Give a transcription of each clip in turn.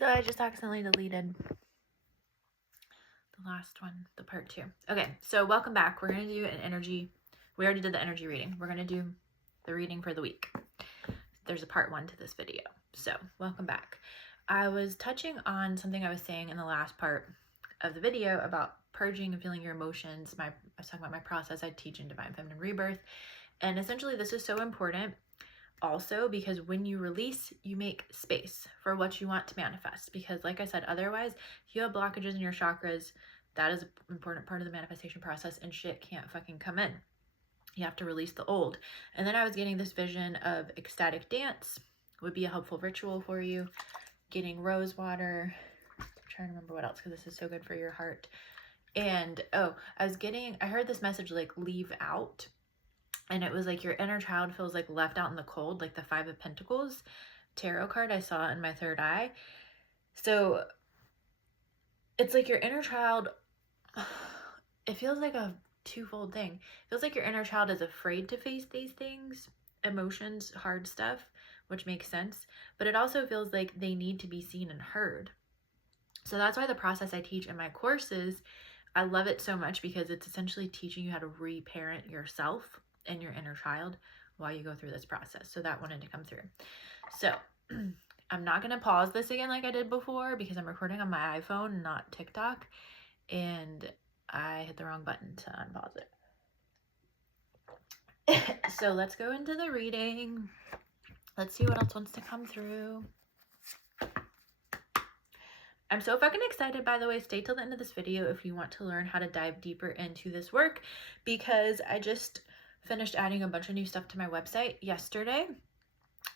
So I just accidentally deleted the last one, the part 2. Okay, so welcome back. We're going to do an energy. We already did the energy reading. We're going to do the reading for the week. There's a part 1 to this video. So welcome back. I was touching on something I was saying in the last part of the video about purging and feeling your emotions. I was talking about my process I teach in Divine Feminine Rebirth. And essentially this is so important also because when you release, you make space for what you want to manifest. Because like I said, otherwise, if you have blockages in your chakras, that is an important part of the manifestation process and shit can't fucking come in. You have to release the old. And then I was getting this vision of ecstatic dance would be a helpful ritual for you. Getting rose water. I'm trying to remember what else because this is so good for your heart. And I heard this message like leave out. And it was like your inner child feels like left out in the cold, like the 5 of Pentacles tarot card I saw in my third eye. So it's like your inner child, it feels like a twofold thing. It feels like your inner child is afraid to face these things, emotions, hard stuff, which makes sense. But it also feels like they need to be seen and heard. So that's why the process I teach in my courses, I love it so much because it's essentially teaching you how to reparent yourself and your inner child while you go through this process. So that wanted to come through. So I'm not going to pause this again like I did before because I'm recording on my iPhone, not TikTok. And I hit the wrong button to unpause it. So let's go into the reading. Let's see what else wants to come through. I'm so fucking excited, by the way. Stay till the end of this video if you want to learn how to dive deeper into this work because I just finished adding a bunch of new stuff to my website yesterday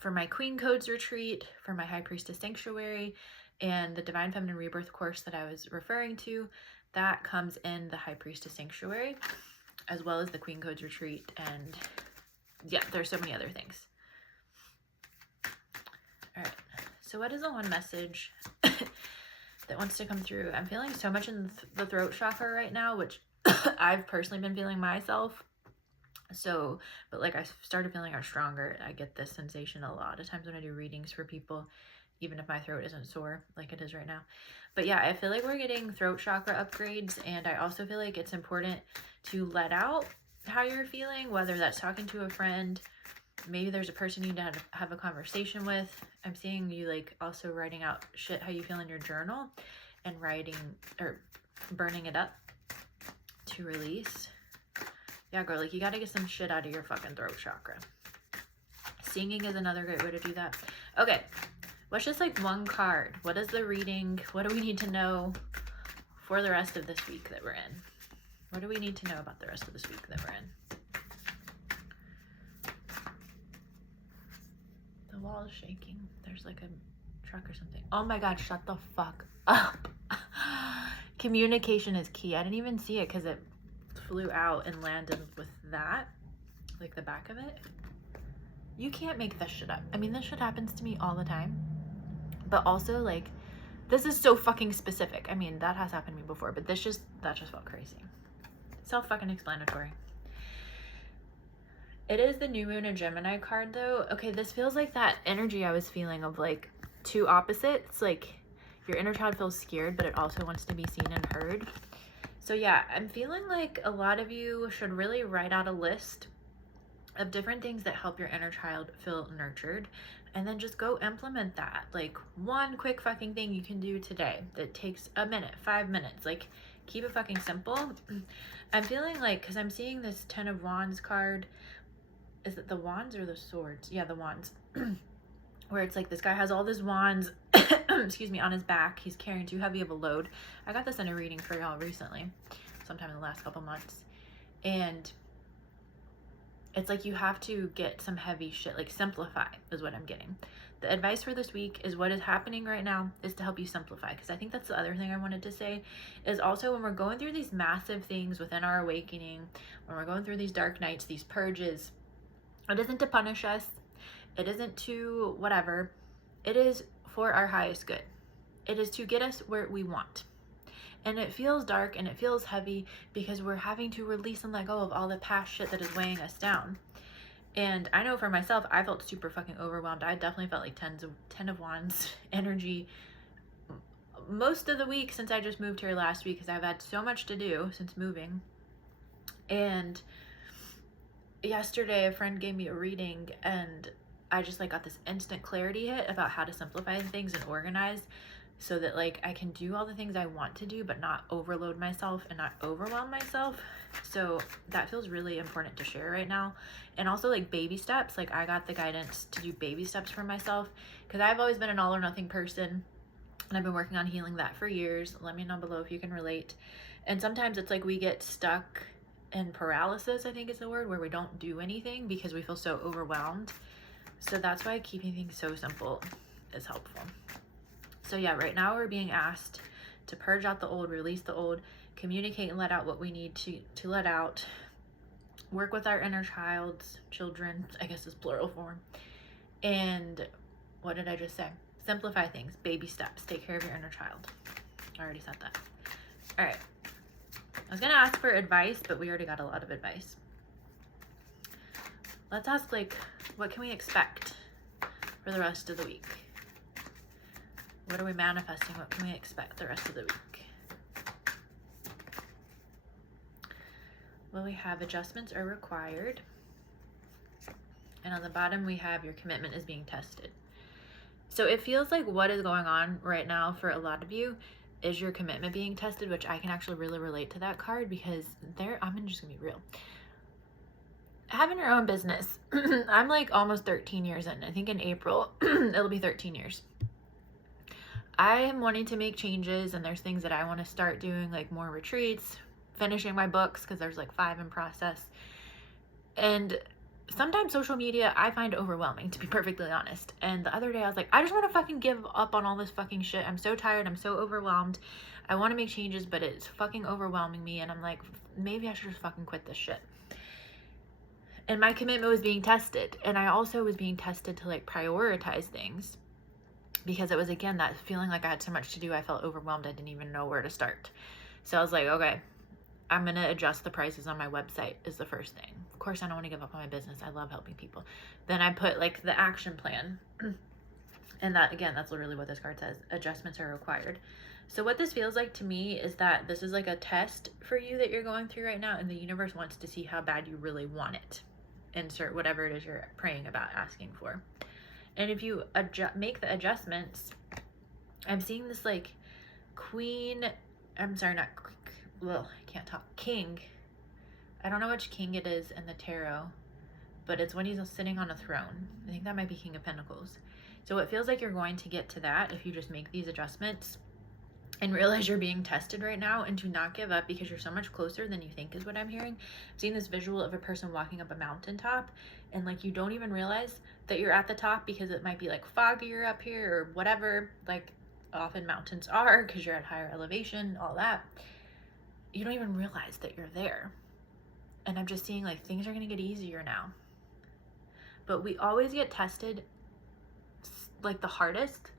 for my Queen Codes retreat, for my High Priestess Sanctuary, and the Divine Feminine Rebirth course that I was referring to. That comes in the High Priestess Sanctuary, as well as the Queen Codes retreat, and yeah, there's so many other things. All right, so what is the one message that wants to come through? I'm feeling so much in the throat chakra right now, which I've personally been feeling myself. So, but like I started feeling out stronger. I get this sensation a lot of times when I do readings for people, even if my throat isn't sore like it is right now. But yeah, I feel like we're getting throat chakra upgrades, and I also feel like it's important to let out how you're feeling, whether that's talking to a friend, maybe there's a person you need to have a conversation with. I'm seeing you like also writing out shit how you feel in your journal and writing or burning it up to release. Yeah, girl, like you gotta get some shit out of your fucking throat chakra. Singing is another great way to do that. Okay, what's just like one card? What is the reading? What do we need to know for the rest of this week that we're in? What do we need to know about the rest of this week that we're in? The wall is shaking. There's like a truck or something. Oh my god, shut the fuck up. Communication is key. I didn't even see it because it flew out and landed with that, like the back of it. You can't make this shit up. I mean, this shit happens to me all the time, but also like this is so fucking specific. I mean, that has happened to me before, but that just felt crazy. Self fucking explanatory. It is the new moon and Gemini card though. Okay, this feels like that energy I was feeling of like two opposites. Like your inner child feels scared, but it also wants to be seen and heard. So yeah, I'm feeling like a lot of you should really write out a list of different things that help your inner child feel nurtured, and then just go implement that. Like one quick fucking thing you can do today that takes a minute, 5 minutes. Like keep it fucking simple. I'm feeling like, because I'm seeing this 10 of Wands card. Is it the wands or the swords? Yeah, the wands. Where it's like this guy has all these wands, excuse me, on his back. He's carrying too heavy of a load. I got this in a reading for y'all recently, sometime in the last couple months. And it's like you have to get some heavy shit, like simplify is what I'm getting. The advice for this week is what is happening right now is to help you simplify. Because I think that's the other thing I wanted to say is also when we're going through these massive things within our awakening, when we're going through these dark nights, these purges, it isn't to punish us. It isn't to whatever. It is for our highest good. It is to get us where we want. And it feels dark and it feels heavy because we're having to release and let go of all the past shit that is weighing us down. And I know for myself, I felt super fucking overwhelmed. I definitely felt like 10 of Wands energy most of the week since I just moved here last week, because I've had so much to do since moving. And yesterday a friend gave me a reading, and I just like got this instant clarity hit about how to simplify things and organize, so that like I can do all the things I want to do but not overload myself and not overwhelm myself. So that feels really important to share right now. And also like baby steps, like I got the guidance to do baby steps for myself, because I've always been an all or nothing person, and I've been working on healing that for years. Let me know below if you can relate. And sometimes it's like we get stuck in paralysis, I think is the word, where we don't do anything because we feel so overwhelmed. So that's why keeping things so simple is helpful. So yeah, right now we're being asked to purge out the old, release the old, communicate and let out what we need to let out, work with our inner children, I guess is plural form. And what did I just say? Simplify things, baby steps, take care of your inner child. I already said that. All right. I was gonna ask for advice, but we already got a lot of advice. Let's ask, like, what can we expect for the rest of the week? What are we manifesting? What can we expect the rest of the week? Well, we have adjustments are required. And on the bottom, we have your commitment is being tested. So it feels like what is going on right now for a lot of you is your commitment being tested, which I can actually really relate to that card, because I'm just gonna be real. Having your own business, I'm like almost 13 years in. I think in April, it'll be 13 years. I am wanting to make changes, and there's things that I want to start doing, like more retreats, finishing my books, because there's like 5 in process. And sometimes social media I find overwhelming, to be perfectly honest. And the other day I was like, I just want to fucking give up on all this fucking shit. I'm so tired. I'm so overwhelmed. I want to make changes, but it's fucking overwhelming me. And I'm like, maybe I should just fucking quit this shit. And my commitment was being tested. And I also was being tested to like prioritize things, because it was, again, that feeling like I had so much to do. I felt overwhelmed. I didn't even know where to start. So I was like, okay, I'm going to adjust the prices on my website is the first thing. Of course, I don't want to give up on my business. I love helping people. Then I put like the action plan. And that, again, that's literally what this card says. Adjustments are required. So what this feels like to me is that this is like a test for you that you're going through right now. And the universe wants to see how bad you really want it. Insert whatever it is you're praying about, asking for. And if you make the adjustments, I'm seeing this like king. I don't know which king it is in the tarot, but it's when he's sitting on a throne. I think that might be King of Pentacles. So it feels like you're going to get to that if you just make these adjustments and realize you're being tested right now, and to not give up, because you're so much closer than you think is what I'm hearing. I'm seeing this visual of a person walking up a mountaintop, and like you don't even realize that you're at the top, because it might be like foggier up here or whatever, like often mountains are, because you're at higher elevation, all that. You don't even realize that you're there. And I'm just seeing like things are going to get easier now. But we always get tested like the hardest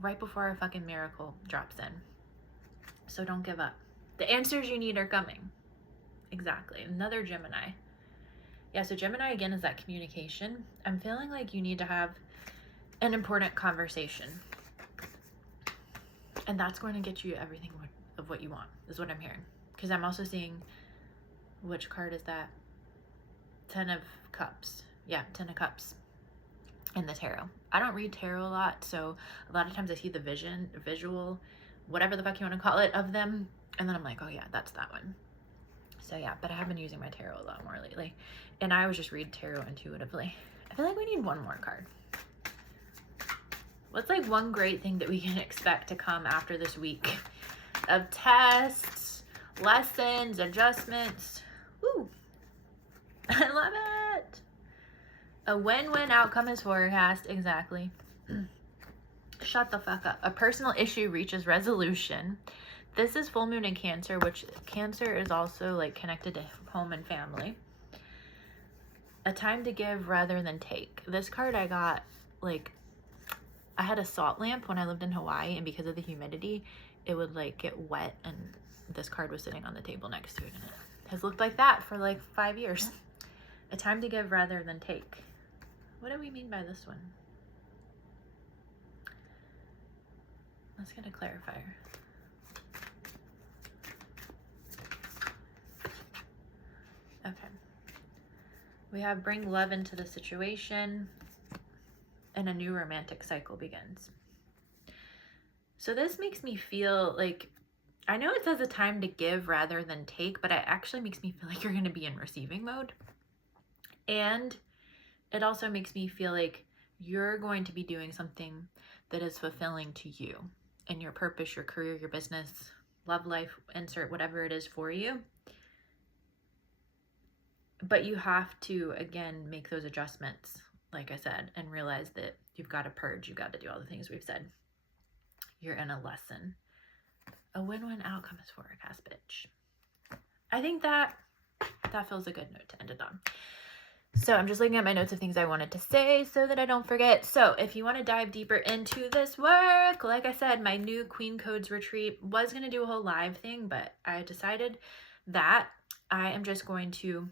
right before our fucking miracle drops in. So don't give up. The answers you need are coming. Exactly. Another Gemini. Yeah, so Gemini again is that communication. I'm feeling like you need to have an important conversation. And that's going to get you everything of what you want, is what I'm hearing. Because I'm also seeing, which card is that? 10 of Cups. Yeah, 10 of Cups in the tarot. I don't read tarot a lot, so a lot of times I see the visual, whatever the fuck you want to call it, of them. And then I'm like, oh yeah, that's that one. So yeah, but I have been using my tarot a lot more lately. And I always just read tarot intuitively. I feel like we need one more card. What's like one great thing that we can expect to come after this week of tests, lessons, adjustments? Woo! I love it. A win-win outcome is forecast. Exactly. Shut the fuck up. A personal issue reaches resolution. This is full moon in Cancer, which Cancer is also like connected to home and family. A time to give rather than take. This card I got, like, I had a salt lamp when I lived in Hawaii, and because of the humidity, it would like get wet, and this card was sitting on the table next to it, and it has looked like that for like 5 years. A time to give rather than take. What do we mean by this one? A Let's get a clarifier. Okay. We have bring love into the situation and a new romantic cycle begins. So this makes me feel like, I know it says a time to give rather than take, but it actually makes me feel like you're going to be in receiving mode. And it also makes me feel like you're going to be doing something that is fulfilling to you and your purpose, your career, your business, love life, insert whatever it is for you. But you have to, again, make those adjustments, like I said, and realize that you've got to purge. You've got to do all the things we've said. You're in a lesson. A win-win outcome is forecast, bitch. I think that feels a good note to end it on. So I'm just looking at my notes of things I wanted to say so that I don't forget. So if you want to dive deeper into this work, like I said, my new Queen Codes retreat was going to do a whole live thing, but I decided that I am just going to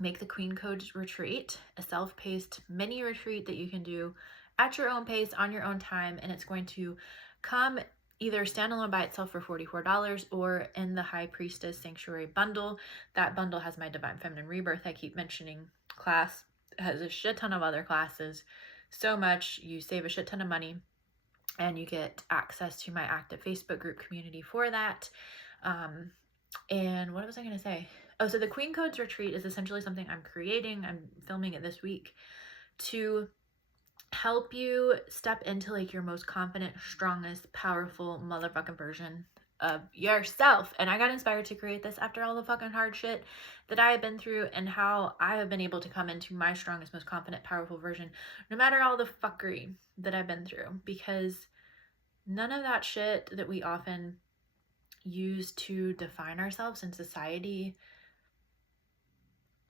make the Queen Codes retreat a self-paced mini retreat that you can do at your own pace on your own time. And it's going to come either standalone by itself for $44 or in the High Priestess Sanctuary bundle. That bundle has my Divine Feminine Rebirth I keep mentioning class. It has a shit ton of other classes. So much. You save a shit ton of money and you get access to my active Facebook group community for that. And what was I going to say? Oh, so the Queen Codes retreat is essentially something I'm creating. I'm filming it this week to help you step into like your most confident, strongest, powerful motherfucking version of yourself. And I got inspired to create this after all the fucking hard shit that I have been through and how I have been able to come into my strongest, most confident, powerful version, no matter all the fuckery that I've been through, because none of that shit that we often use to define ourselves in society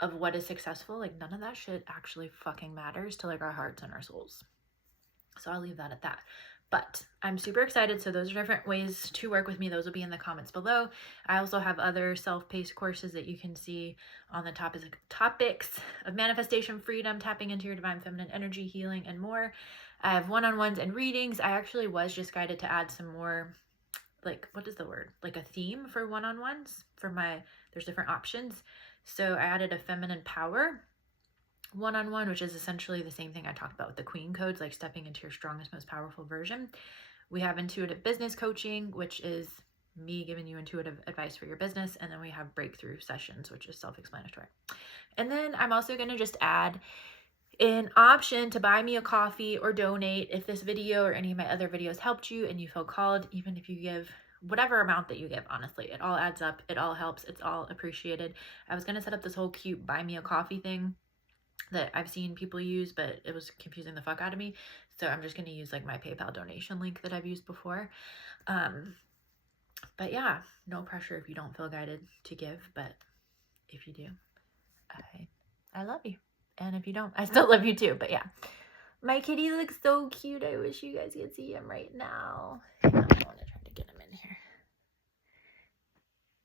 of what is successful, like none of that shit actually fucking matters to like our hearts and our souls. So I'll leave that at that. But I'm super excited. So those are different ways to work with me. Those will be in the comments below. I also have other self-paced courses that you can see on the topics of manifestation, freedom, tapping into your divine feminine energy, healing, and more. I have one-on-ones and readings. I actually was just guided to add some more, like, what is the word? Like a theme for one-on-ones for there's different options. So I added a feminine power one-on-one, which is essentially the same thing I talked about with the Queen Codes, like stepping into your strongest, most powerful version. We have intuitive business coaching, which is me giving you intuitive advice for your business. And then we have breakthrough sessions, which is self-explanatory. And then I'm also going to just add an option to buy me a coffee or donate if this video or any of my other videos helped you and you feel called, even if you give whatever amount that you give, honestly, it all adds up. It all helps. It's all appreciated. I was going to set up this whole cute buy me a coffee thing that I've seen people use, but it was confusing the fuck out of me. So I'm just going to use like my PayPal donation link that I've used before. But yeah, no pressure if you don't feel guided to give, but if you do, I love you. And if you don't, I still love you too. But yeah, my kitty looks so cute. I wish you guys could see him right now. I want to try to get him in here.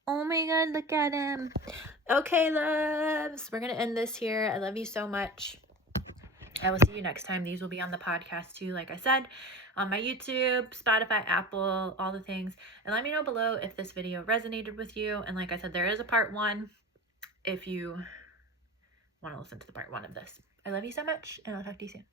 Oh my God, look at him. Okay, loves, we're going to end this here. I love you so much. I will see you next time. These will be on the podcast too, like I said, on my YouTube, Spotify, Apple, all the things. And let me know below if this video resonated with you. And like I said, there is a part 1 if you want to listen to the part 1 of this. I love you so much, and I'll talk to you soon.